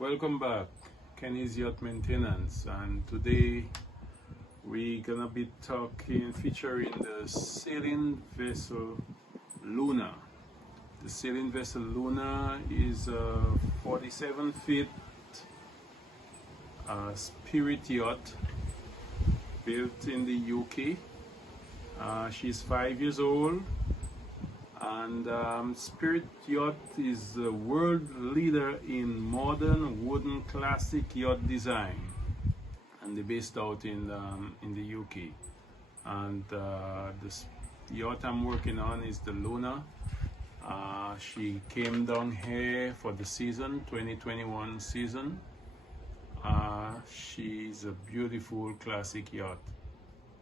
Welcome back, Kenny's Yacht Maintenance, and today we're gonna be featuring the sailing vessel Luna. The sailing vessel Luna is a 47 feet spirit yacht built in the UK. She's 5 years old, and Spirit Yacht is the world leader in modern wooden classic yacht design, and they're based out in the UK. And this yacht I'm working on is the Luna. She came down here for the season 2021 season. She's a beautiful classic yacht,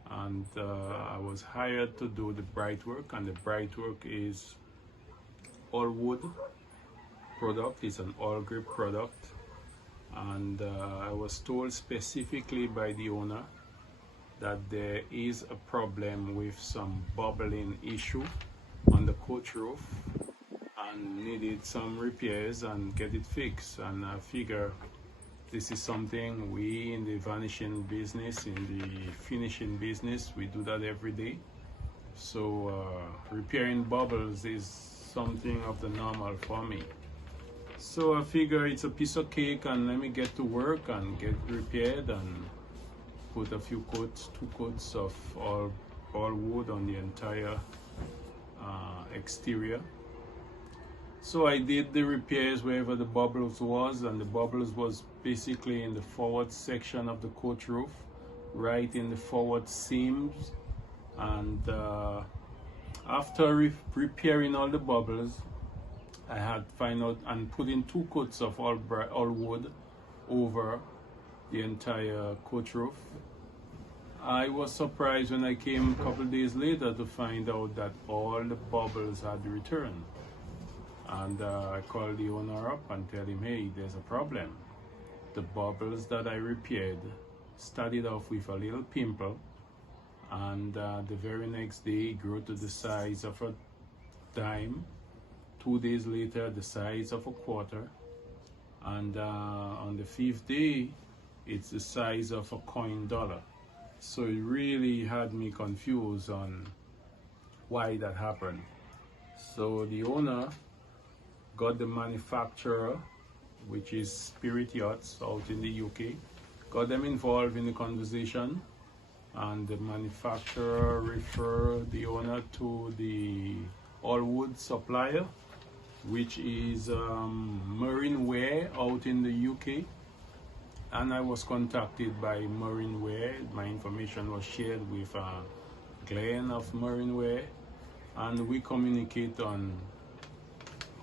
and I was hired to do the bright work, and the bright work is all wood product. It's an Awlgrip product, and I was told specifically by the owner that there is a problem with some bubbling issue on the coach roof and needed some repairs and get it fixed. And I figure this is something we in the vanishing business, in the finishing business, we do that every day. So repairing bubbles is something of the normal for me. So I figure it's a piece of cake, and let me get to work and get repaired and put a few coats, 2 coats of all wood on the entire exterior. So I did the repairs wherever the bubbles was, and the bubbles was basically in the forward section of the coach roof, right in the forward seams. And after repairing all the bubbles, I had find out and put in 2 coats of all wood over the entire coach roof. I was surprised when I came a couple days later to find out that all the bubbles had returned. And I called the owner up and tell him, hey, there's a problem. The bubbles that I repaired started off with a little pimple, and the very next day it grew to the size of a dime. 2 days later, the size of a quarter, and on the 5th day, it's the size of a coin dollar. So it really had me confused on why that happened. So the owner got the manufacturer, which is Spirit Yachts out in the UK, got them involved in the conversation, and the manufacturer referred the owner to the all-wood supplier, which is Marine Wear out in the UK. And I was contacted by Marine Wear. My information was shared with Glenn of Marine Wear, and we communicate on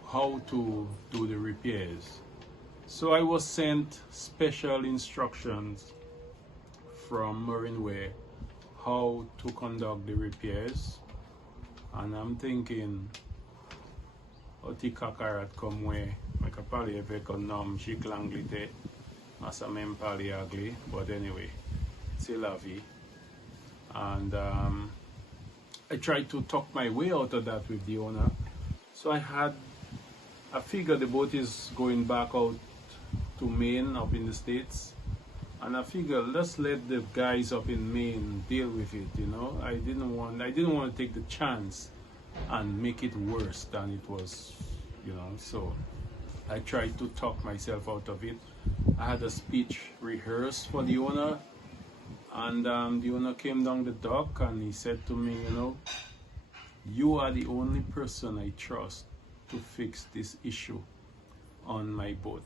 how to do the repairs. So I was sent special instructions from Marine Wear how to conduct the repairs, and I'm thinking oti kakarat komwe makapali eveko nom shiklanglite masamem pali agli, but anyway, c'est la vie. And I tried to talk my way out of that with the owner. So I figured the boat is going back out to Maine up in the States, and I figured let's let the guys up in Maine deal with it, you know. I didn't want to take the chance and make it worse than it was, you know. So I tried to talk myself out of it. I had a speech rehearsed for the owner, and the owner came down the dock and he said to me, you know, you are the only person I trust to fix this issue on my boat.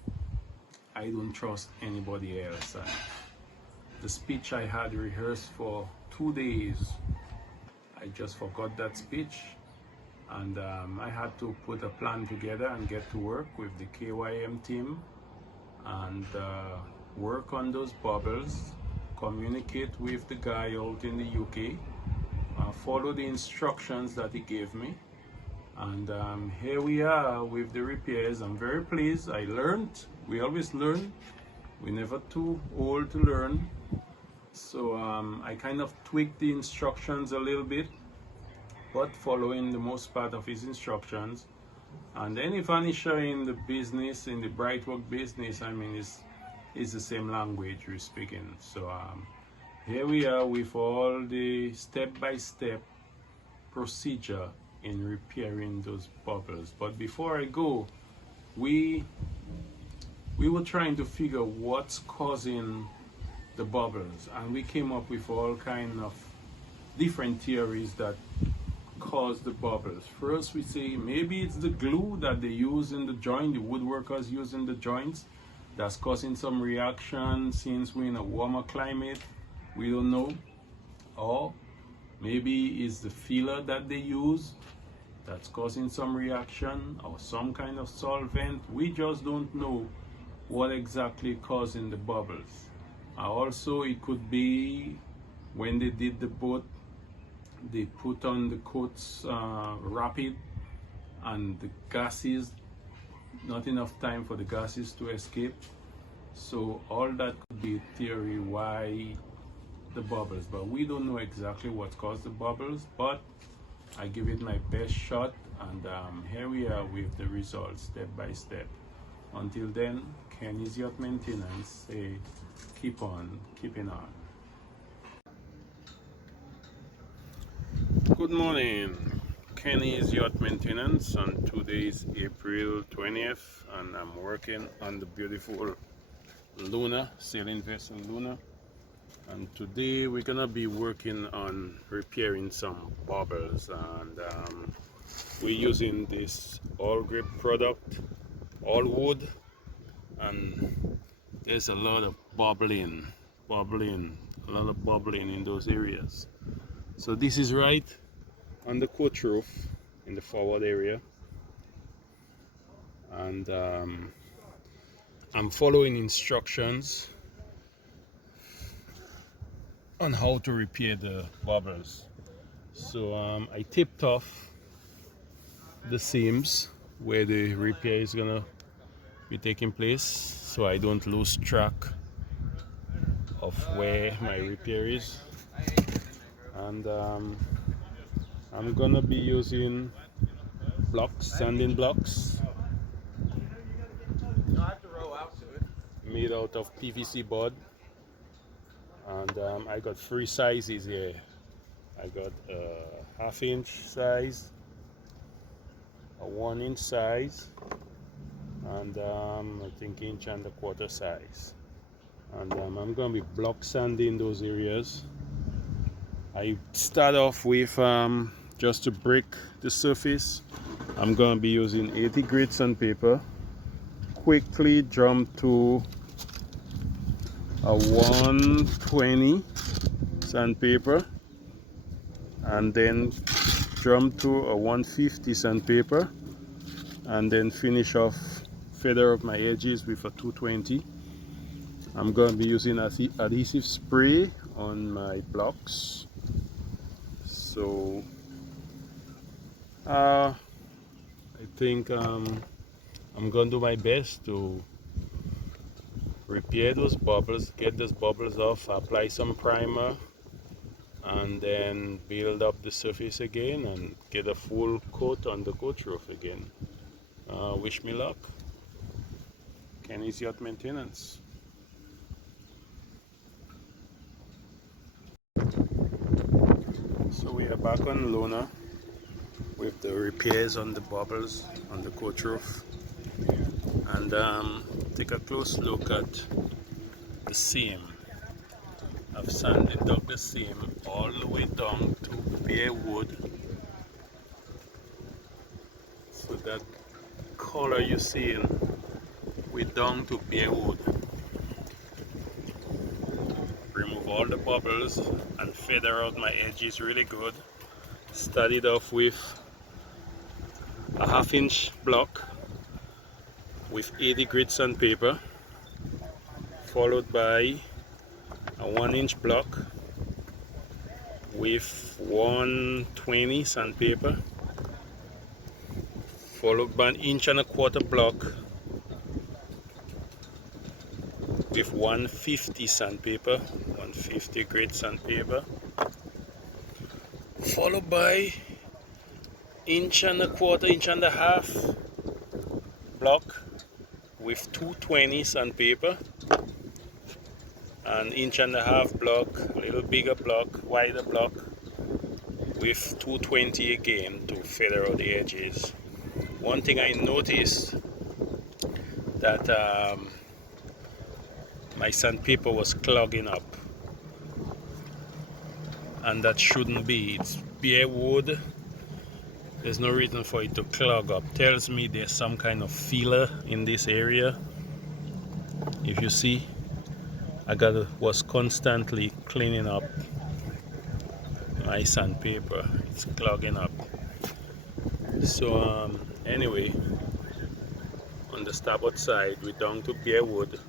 I don't trust anybody else. And the speech I had rehearsed for 2 days, I just forgot that speech, and I had to put a plan together and get to work with the KYM team and work on those bubbles, communicate with the guy out in the UK, follow the instructions that he gave me. And here we are with the repairs. I'm very pleased. I learned. We always learn. We're never too old to learn. So I kind of tweaked the instructions a little bit, but following the most part of his instructions. And any vanisher in the business, in the bright work business, I mean, it's the same language we're speaking. So here we are with all the step-by-step procedure in repairing those bubbles. But before I go, we were trying to figure what's causing the bubbles, and we came up with all kind of different theories that cause the bubbles. First, we say maybe it's the glue that they use in the joint, the woodworkers use in the joints, that's causing some reaction since we're in a warmer climate. We don't know. Or maybe it's the filler that they use that's causing some reaction, or some kind of solvent. We just don't know what exactly causing the bubbles. Also, it could be when they did the boat, they put on the coats rapid, and the gases, not enough time for the gases to escape. So all that could be theory why the bubbles, but we don't know exactly what caused the bubbles. But I give it my best shot, and here we are with the results step by step. Until then, Kenny's Yacht Maintenance say keep on keeping on. Good morning, Kenny's Yacht Maintenance, and today is April 20th, and I'm working on the beautiful Luna, sailing vessel Luna. And today we're gonna be working on repairing some bubbles, and we're using this Awlgrip product, Awlwood, and there's a lot of bubbling, a lot of bubbling in those areas. So this is right on the coach roof in the forward area, and I'm following instructions on how to repair the bubbles. So I taped off the seams where the repair is gonna be taking place, so I don't lose track of where my repair is. And I'm gonna be using blocks, sanding blocks made out of PVC board. And I got 3 sizes here. I got a 1/2 inch size, a 1 inch size, and I think 1.25 inch size. And I'm going to be block sanding those areas. I start off with just to break the surface. I'm going to be using 80 grit sandpaper. Quickly jump to a 120 sandpaper, and then jump to a 150 sandpaper, and then finish off, feather up my edges with a 220. I'm going to be using adhesive spray on my blocks. So I think I'm going to do my best to repair those bubbles, get those bubbles off, apply some primer, and then build up the surface again and get a full coat on the coach roof again. Wish me luck. Kenny's Yacht Maintenance. So we are back on Luna with the repairs on the bubbles on the coach roof, and take a close look at the seam. I've sanded up the seam all the way down to bare wood, so that color you're seeing, we're down to bare wood. Remove all the bubbles and feather out my edges really good. Started off with a 1/2 inch block with 80 grit sandpaper, followed by a 1 inch block with 120 sandpaper, followed by an 1.25 inch block with 150 sandpaper, 150 grit sandpaper, followed by 1.25 inch, 1.5 inch block with 220 sandpaper, an 1.5 inch block, a little bigger block, wider block with 220 again to feather out the edges. One thing I noticed that my sandpaper was clogging up, and that shouldn't be. It's bare wood. There's no reason for it to clog up. Tells me there's some kind of feeler in this area. If you see, was constantly cleaning up my sandpaper. It's clogging up. So anyway, on the starboard side we're down to bare wood,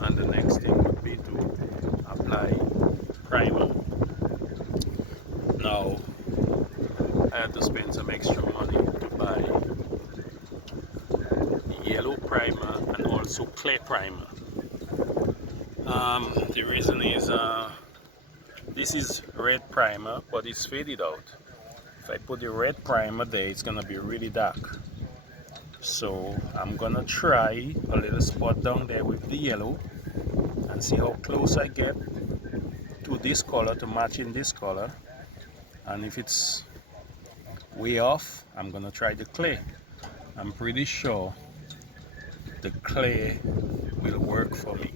and the next thing would be to apply primer. Now I had to spend some extra money to buy yellow primer and also clay primer. The reason is this is red primer, but it's faded out. If I put the red primer there, it's gonna be really dark. So I'm gonna try a little spot down there with the yellow and see how close I get to this color, to match in this color. And if it's way off, I'm gonna try the clay. I'm pretty sure the clay will work for me.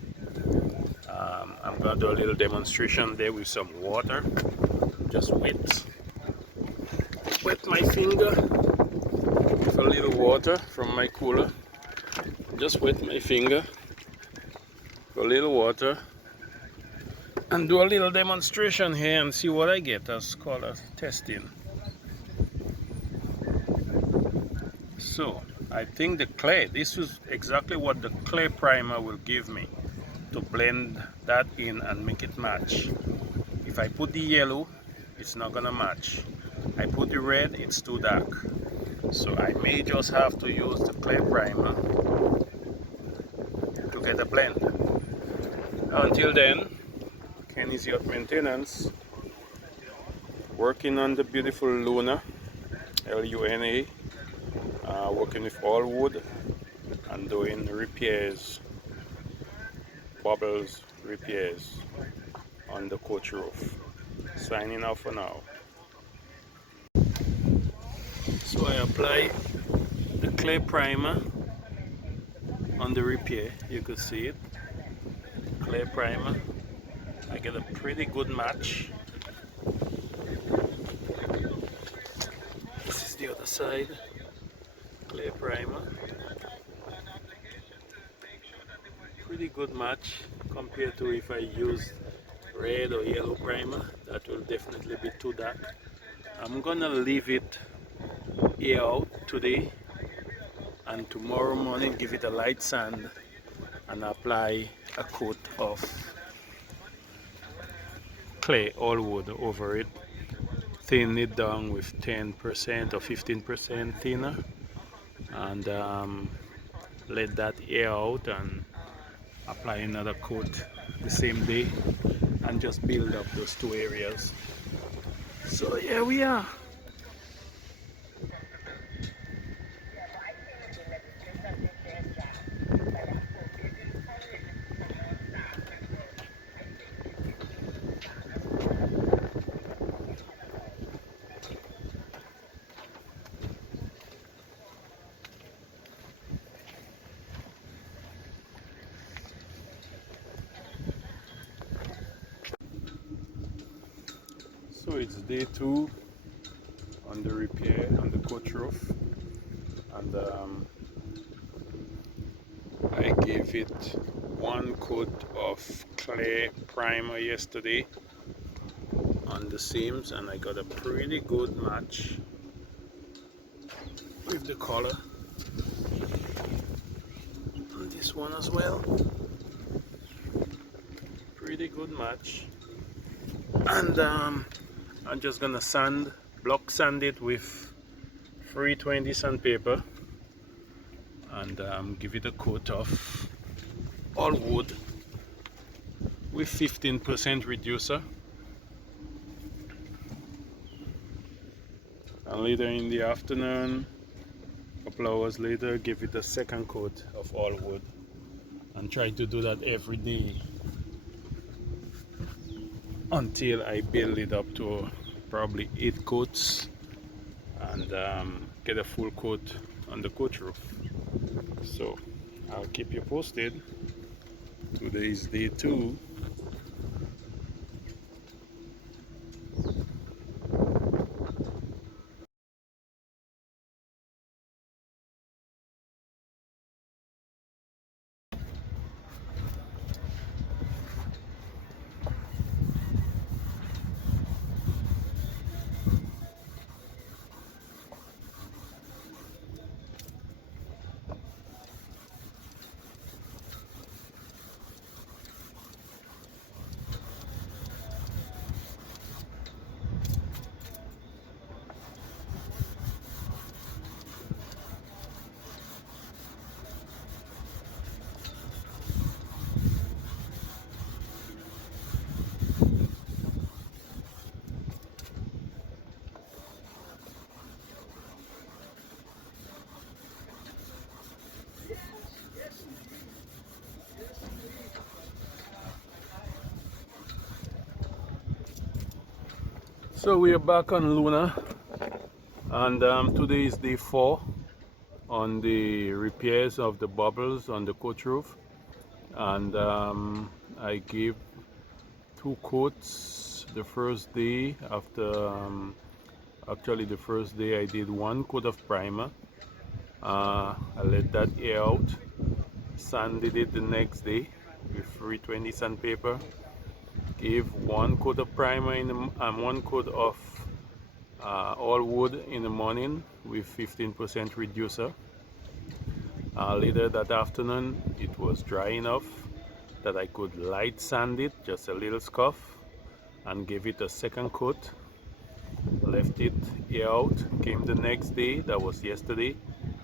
I'm gonna do a little demonstration there with some water. Just wet my finger with a little water from my cooler. Just wet my finger with a little water and do a little demonstration here and see what I get as color testing. So I think the clay, this is exactly what the clay primer will give me to blend that in and make it match. If I put the yellow, it's not gonna match. I put the red, it's too dark. So I may just have to use the clay primer to get a blend. Until then, Kenny's Yacht Maintenance, working on the beautiful Luna, L-U-N-A, working with Awlwood and doing repairs, bubbles repairs on the coach roof. Signing off for now. So I apply the clay primer on the repair. You could see it, clay primer. I get a pretty good match. This is the other side, clay primer. Pretty good match compared to if I use red or yellow primer. That will definitely be too dark. I'm gonna leave it here out today, and tomorrow morning give it a light sand and apply a coat of clay Awlwood over it. Thin it down with 10% or 15% thinner, and let that air out and apply another coat the same day and just build up those two areas. So here we are. So it's day 2 on the repair on the coach roof, and I gave it one coat of clay primer yesterday on the seams, and I got a pretty good match with the color on this one as well. Pretty good match. And I'm just gonna block sand it with 320 sandpaper and give it a coat of Awlwood with 15% reducer. And later in the afternoon Couple hours later, give it a second coat of all wood, and try to do that every day until I build it up to probably 8 coats and get a full coat on the coach roof. So I'll keep you posted. Today is day 2. So we are back on Luna, and today is day 4 on the repairs of the bubbles on the coach roof, and I gave 2 coats the first day. After actually the first day I did 1 coat of primer. I let that air out, sanded it the next day with 320 sandpaper, gave 1 coat of primer in the, 1 coat of all wood in the morning with 15% reducer. Later that afternoon it was dry enough that I could light sand it, just a little scuff, and gave it a second coat. Left it air out. Came the next day, that was yesterday,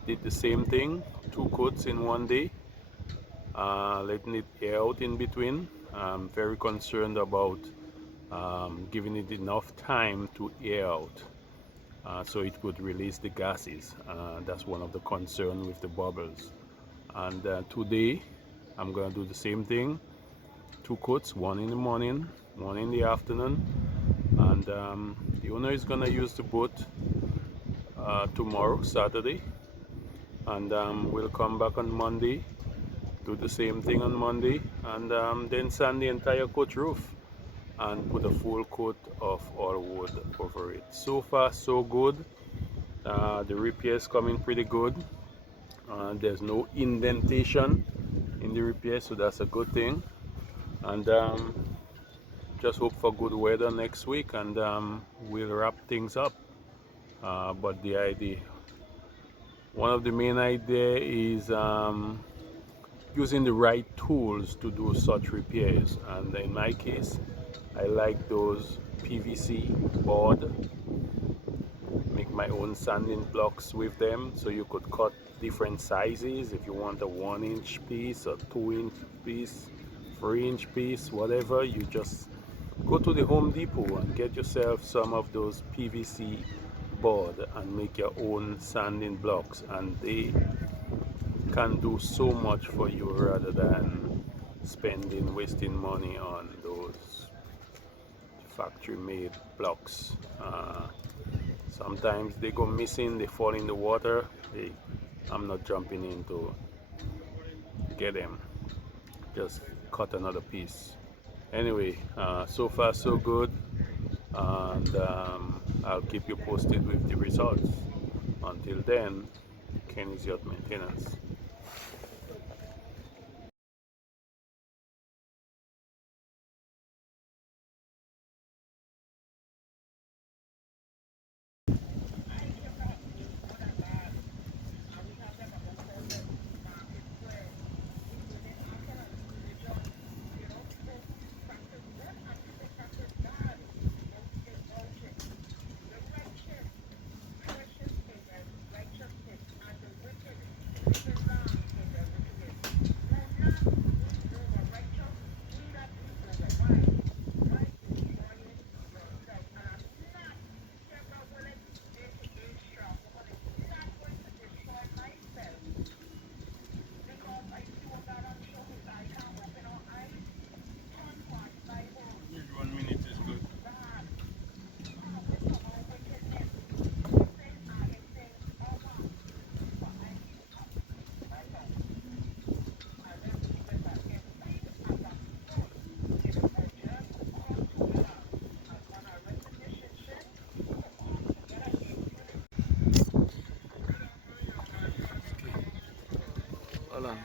did the same thing, 2 coats in 1 day, letting it air out in between. I'm very concerned about giving it enough time to air out so it could release the gases. That's one of the concerns with the bubbles. And today I'm gonna do the same thing, 2 coats, 1 in the morning, 1 in the afternoon, and the owner is gonna use the boat tomorrow, Saturday, and we'll come back on Monday, do the same thing on Monday, and then sand the entire coach roof and put a full coat of all wood over it. So far so good. The repairs coming pretty good. There's no indentation in the repair, so that's a good thing. And just hope for good weather next week, and we'll wrap things up. But the idea, one of the main idea is using the right tools to do such repairs, and in my case I like those PVC board, make my own sanding blocks with them, so you could cut different sizes if you want a 1-inch piece, a 2-inch piece, 3-inch piece, whatever. You just go to the Home Depot and get yourself some of those PVC board and make your own sanding blocks, and they can do so much for you rather than wasting money on those factory made blocks. Sometimes they go missing, they fall in the water. Hey, I'm not jumping in to get them, just cut another piece. Anyway, so far so good, and I'll keep you posted with the results. Until then, Kenny's Yacht Maintenance. Hold on.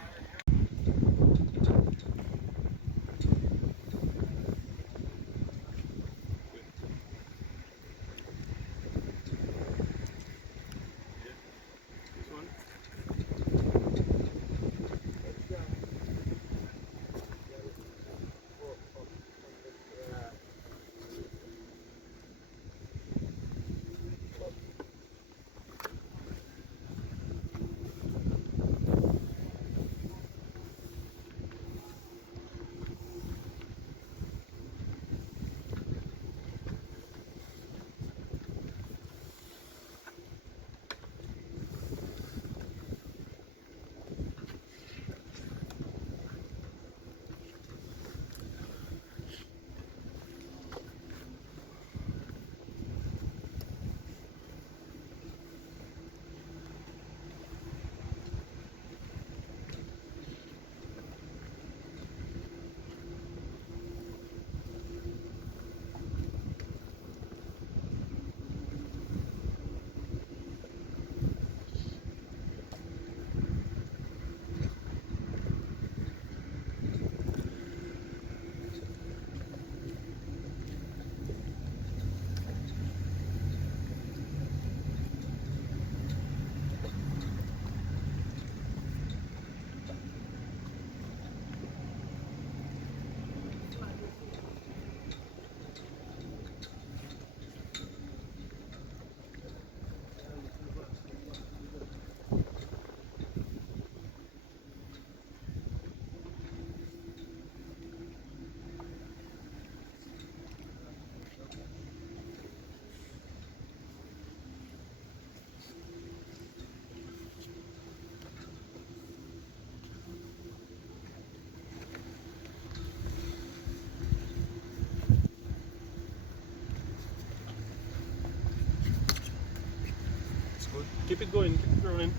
Good. Keep it going, keep it rolling.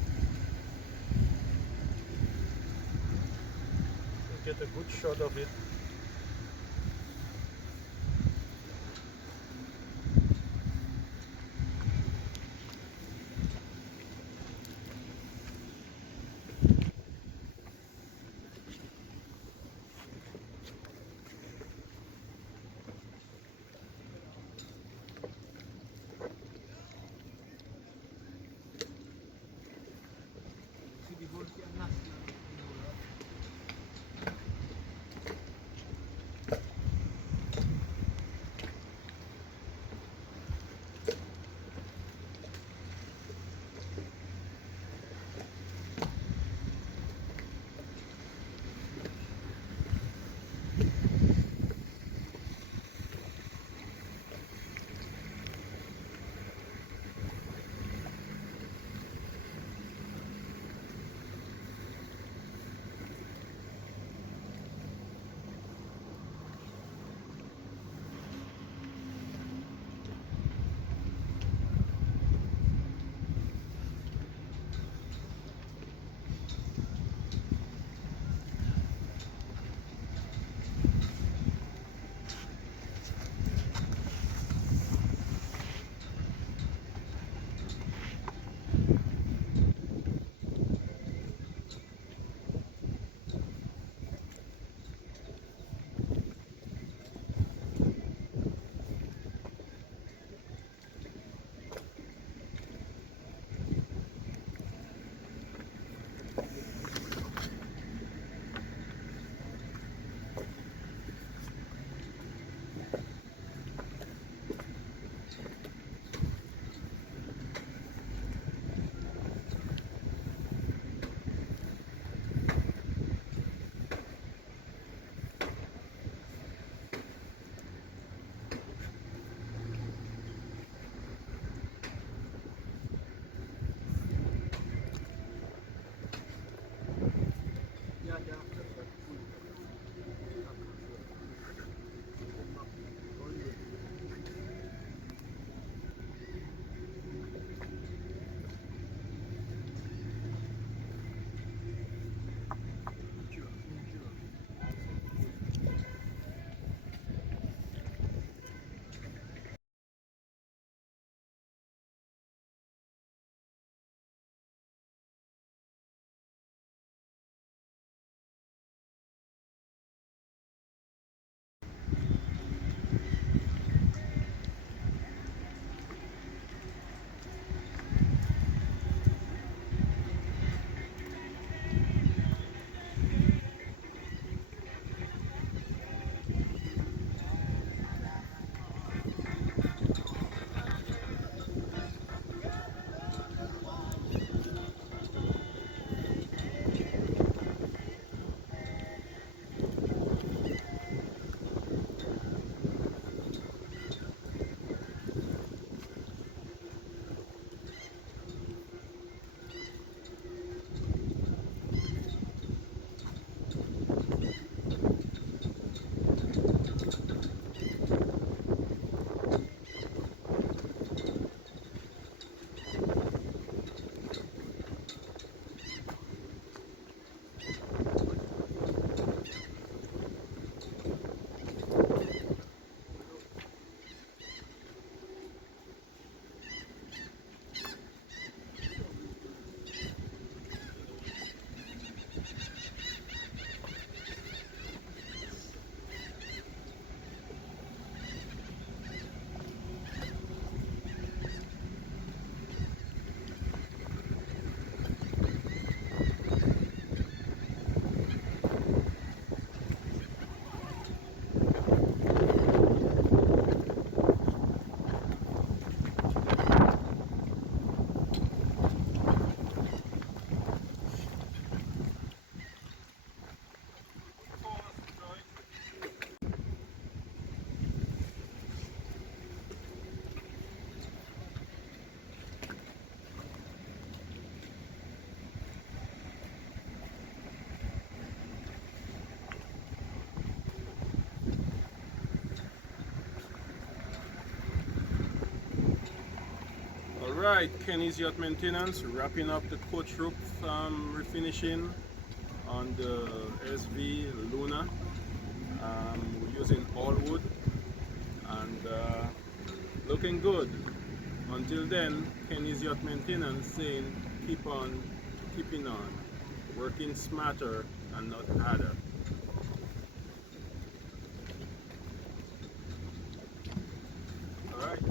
Get a good shot of it. Alright, Kenny's Yacht Maintenance, wrapping up the coach roof refinishing on the SV Luna. We're using Awlwood and looking good. Until then, Kenny's Yacht Maintenance saying keep on keeping on, working smarter and not harder.